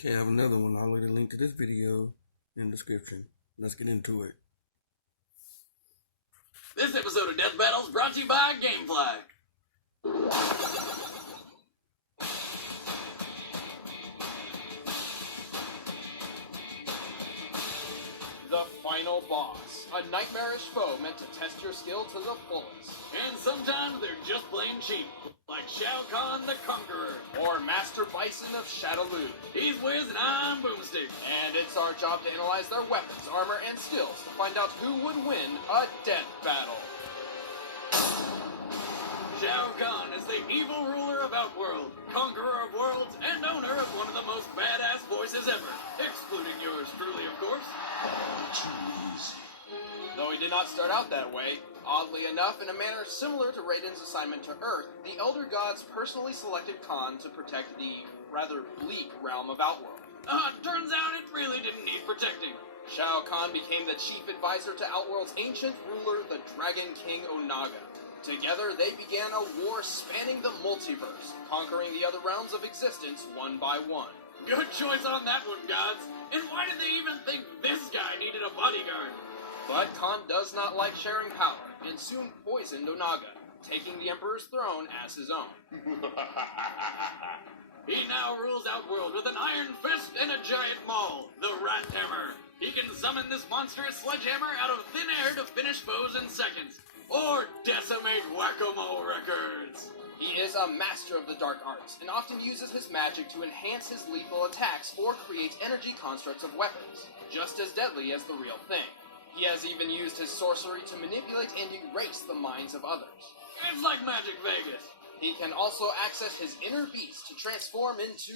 Okay, I have another one. I'll leave a link to this video in the description. Let's get into it. This episode of Death Battle is brought to you by Gamefly. The final boss. A nightmarish foe meant to test your skill to the fullest. And sometimes they're just plain cheap, like Shao Kahn the Conqueror. Or Master Bison of Shadowloo. He's Wiz and I'm Boomstick. And it's our job to analyze their weapons, armor, and skills to find out who would win a death battle. Shao Kahn is the evil ruler of Outworld, conqueror of worlds, and owner of one of the most badass voices ever. Excluding yours truly, of course. Too easy. Though he did not start out that way, oddly enough, in a manner similar to Raiden's assignment to Earth, the Elder Gods personally selected Kahn to protect the rather bleak realm of Outworld. Turns out it really didn't need protecting. Shao Kahn became the chief advisor to Outworld's ancient ruler, the Dragon King Onaga. Together, they began a war spanning the multiverse, conquering the other realms of existence one by one. Good choice on that one, gods. And why did they even think this guy needed a bodyguard? But Kahn does not like sharing power, and soon poisoned Onaga, taking the Emperor's throne as his own. He now rules Outworld with an iron fist and a giant maul, the Rat Hammer. He can summon this monstrous sledgehammer out of thin air to finish foes in seconds, or decimate Whack-A-Mole records. He is a master of the dark arts, and often uses his magic to enhance his lethal attacks or create energy constructs of weapons, just as deadly as the real thing. He has even used his sorcery to manipulate and erase the minds of others. It's like Magic Vegas. He can also access his inner beast to transform into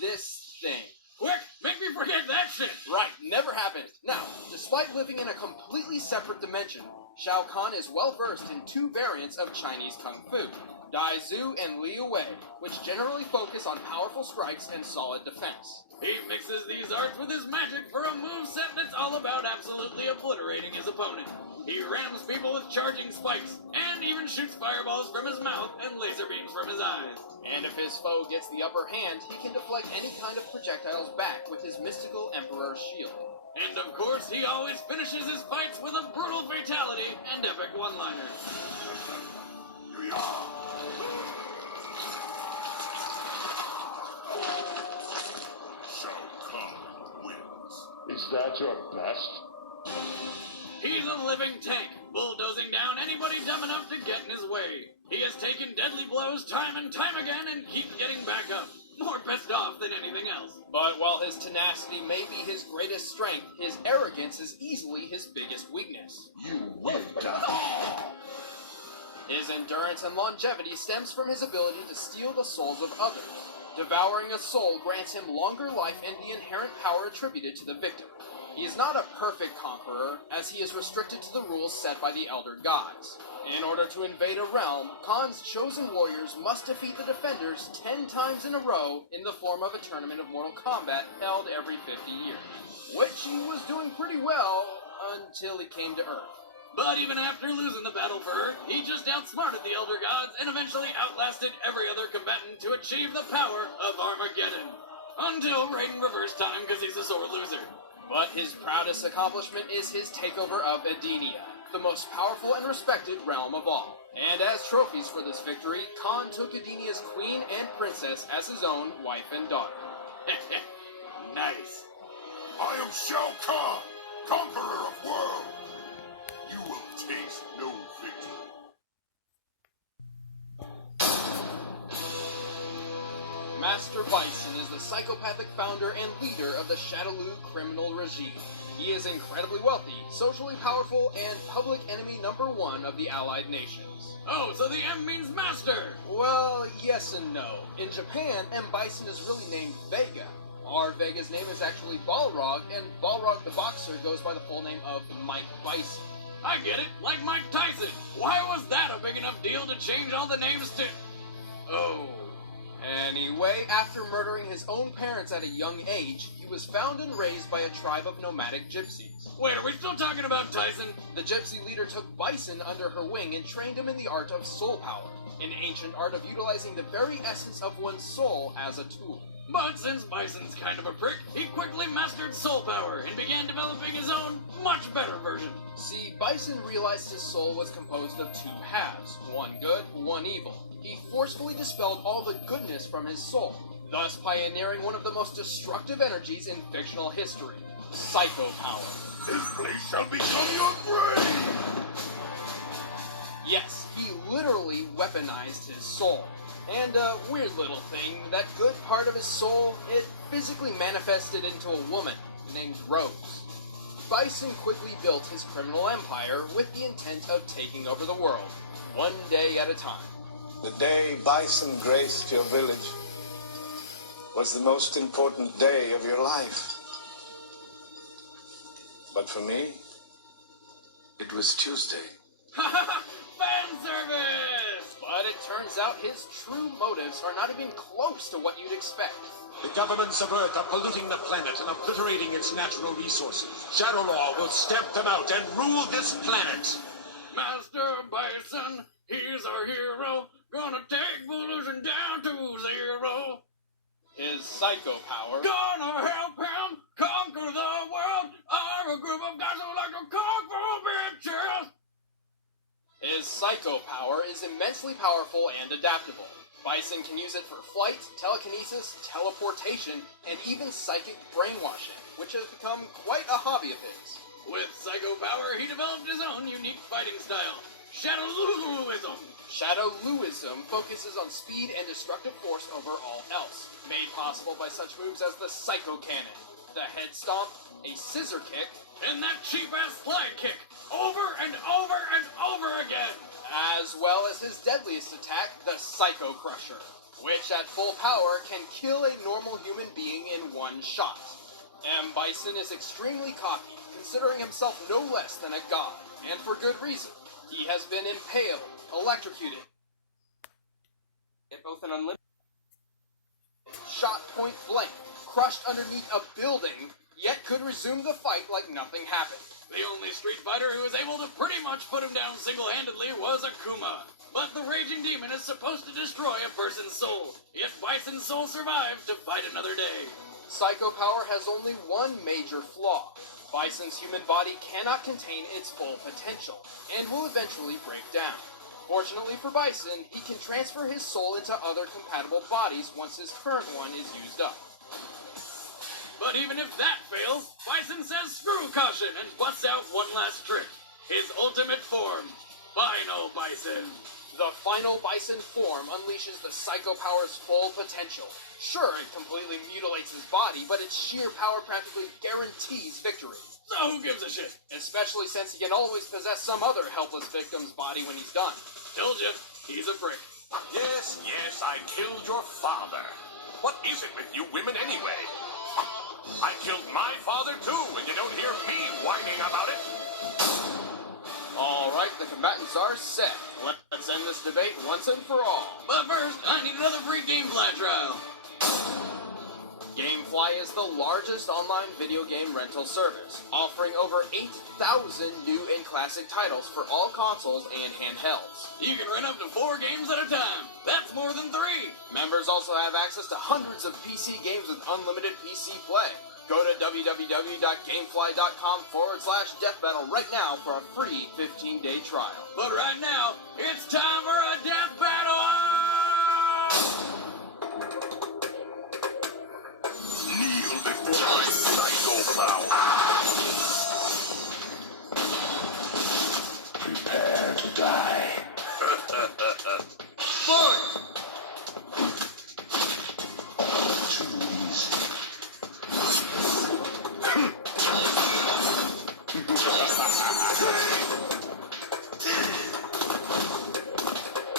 this thing. Quick, make me forget that shit! Right, never happened. Now, despite living in a completely separate dimension, Shao Kahn is well versed in two variants of Chinese Kung Fu, Dai Zu and Liu Wei, which generally focus on powerful strikes and solid defense. He mixes these arts with his magic for a moveset that's all about absolutely obliterating his opponent. He rams people with charging spikes, and even shoots fireballs from his mouth and laser beams from his eyes. And if his foe gets the upper hand, he can deflect any kind of projectiles back with his mystical Emperor shield. And of course, he always finishes his fights with a brutal fatality and epic one-liners. Shao Kahn wins. Is that your best? He's a living tank, bulldozing down anybody dumb enough to get in his way. He has taken deadly blows time and time again and keeps getting back up. More pissed off than anything else. But while his tenacity may be his greatest strength, his arrogance is easily his biggest weakness. You will die. His endurance and longevity stems from his ability to steal the souls of others. Devouring a soul grants him longer life and the inherent power attributed to the victim. He is not a perfect conqueror, as he is restricted to the rules set by the Elder Gods. In order to invade a realm, Kahn's chosen warriors must defeat the defenders 10 times in a row in the form of a tournament of Mortal Kombat held every 50 years. Which he was doing pretty well until he came to Earth. But even after losing the battle for Earth, he just outsmarted the Elder Gods and eventually outlasted every other combatant to achieve the power of Armageddon. Until Raiden reversed time because he's a sore loser. But his proudest accomplishment is his takeover of Edenia, the most powerful and respected realm of all. And as trophies for this victory, Kahn took Edenia's queen and princess as his own wife and daughter. Nice. I am Shao Kahn, conqueror of worlds. You will taste no victory. Master Bison is the psychopathic founder and leader of the Shadowloo criminal regime. He is incredibly wealthy, socially powerful, and public enemy number one of the Allied nations. Oh, so the M means master! Well, yes and no. In Japan, M. Bison is really named Vega. Our Vega's name is actually Balrog, and Balrog the boxer goes by the full name of Mike Bison. I get it, like Mike Tyson. Why was that a big enough deal to change all the names to... Oh... Anyway, after murdering his own parents at a young age, he was found and raised by a tribe of nomadic gypsies. Wait, are we still talking about Tyson? The gypsy leader took Bison under her wing and trained him in the art of soul power. an ancient art of utilizing the very essence of one's soul as a tool. But since Bison's kind of a prick, he quickly mastered soul power and began developing his own, much better version. See, Bison realized his soul was composed of two halves, one good, one evil. He forcefully dispelled all the goodness from his soul, thus pioneering one of the most destructive energies in fictional history, psycho power. This place shall become your grave! Yes, he literally weaponized his soul. And a weird little thing, that good part of his soul, it physically manifested into a woman named Rose. Bison quickly built his criminal empire with the intent of taking over the world, one day at a time. The day Bison graced your village was the most important day of your life. But for me, it was Tuesday. Fan service! But it turns out his true motives are not even close to what you'd expect. The governments of Earth are polluting the planet and obliterating its natural resources. Shadow Law will stamp them out and rule this planet. Master Bison, he's our hero, gonna take pollution down to zero. His psycho power, Gonna help him conquer the world. I'm a group of guys who like to conquer bitches. His psycho power is immensely powerful and adaptable. Bison can use it for flight, telekinesis, teleportation, and even psychic brainwashing, which has become quite a hobby of his. With psycho power, he developed his own unique fighting style, Shadowluism. Shadowluism focuses on speed and destructive force over all else, made possible by such moves as the Psycho Cannon, the Head Stomp, a Scissor Kick, And that cheap-ass slide kick, over and over and over again. as well as his deadliest attack, the Psycho Crusher, which at full power can kill a normal human being in one shot. M. Bison is extremely cocky, considering himself no less than a god, and for good reason. He has been impaled, electrocuted, both an unlimited shot point blank, crushed underneath a building, yet could resume the fight like nothing happened. The only Street Fighter who was able to pretty much put him down single-handedly was Akuma. But the Raging Demon is supposed to destroy a person's soul, yet Bison's soul survived to fight another day. Psycho power has only one major flaw. Bison's human body cannot contain its full potential, and will eventually break down. Fortunately for Bison, he can transfer his soul into other compatible bodies once his current one is used up. But even if that fails, Bison says screw caution and busts out one last trick. His ultimate form, Final Bison. The final Bison form unleashes the Psycho Power's full potential. Sure, it completely mutilates his body, but its sheer power practically guarantees victory. So who gives a shit? Especially since he can always possess some other helpless victim's body when he's done. Told you, he's a prick. Yes, I killed your father. What is it with you women anyway? I killed my father too, and you don't hear me whining about it. Alright, the combatants are set. Let's end this debate once and for all. But first, I need another free GameFly trial. GameFly is the largest online video game rental service, offering over 8,000 new and classic titles for all consoles and handhelds. You can rent up to 4 games at a time. That's more than 3. Members also have access to hundreds of PC games with unlimited PC play. Go to www.gamefly.com/deathbattle right now for a free 15-day trial. But right now, it's time for a death battle! Kneel before my psycho power. Prepare to die. Fight! Too easy.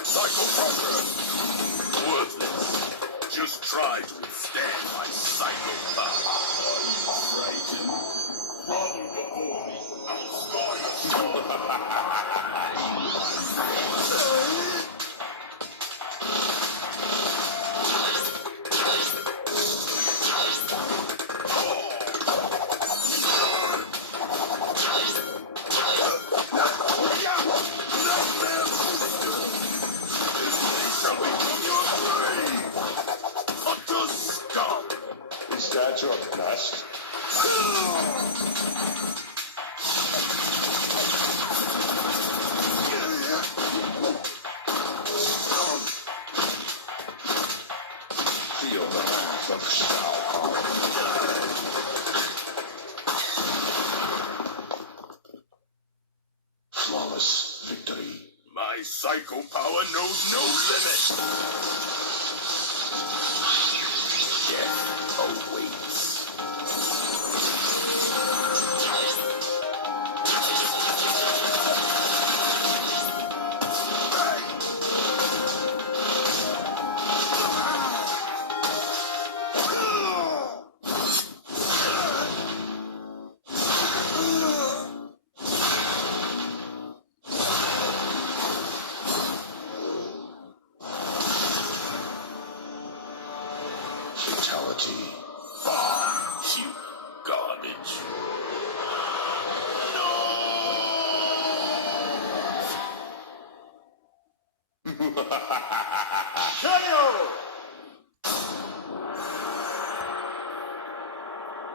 Psycho Crusher! Worthless. Just try to withstand my psycho power. Are you frightened? Run before me. I'll scar your soul. that your best? Feel the wrath of Shao. Flawless victory. My psycho power knows no limit. Death awaits. Fatality. You garbage.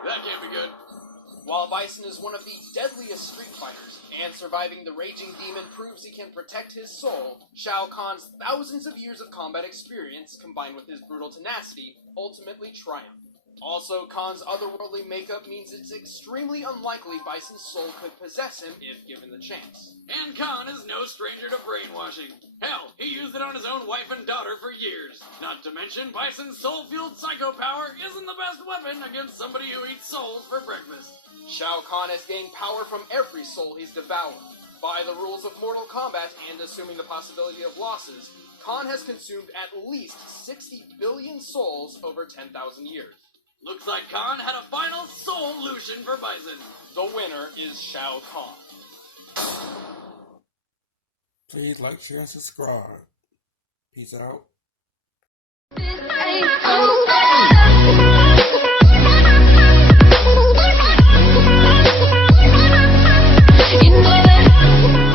That can't be good. While Bison is one of the deadliest street fighters, and surviving the raging demon proves he can protect his soul, Shao Kahn's thousands of years of combat experience, combined with his brutal tenacity, ultimately triumph. Also, Kahn's otherworldly makeup means it's extremely unlikely Bison's soul could possess him if given the chance. And Kahn is no stranger to brainwashing. Hell, he used it on his own wife and daughter for years. Not to mention, Bison's soul-fueled psycho power isn't the best weapon against somebody who eats souls for breakfast. Shao Kahn has gained power from every soul he's devoured. By the rules of Mortal Kombat, and assuming the possibility of losses, Kahn has consumed at least 60 billion souls over 10,000 years. Looks like Kahn had a final solution for Bison. The winner is Shao Kahn. Please like, share, and subscribe. Peace out. This ain't over.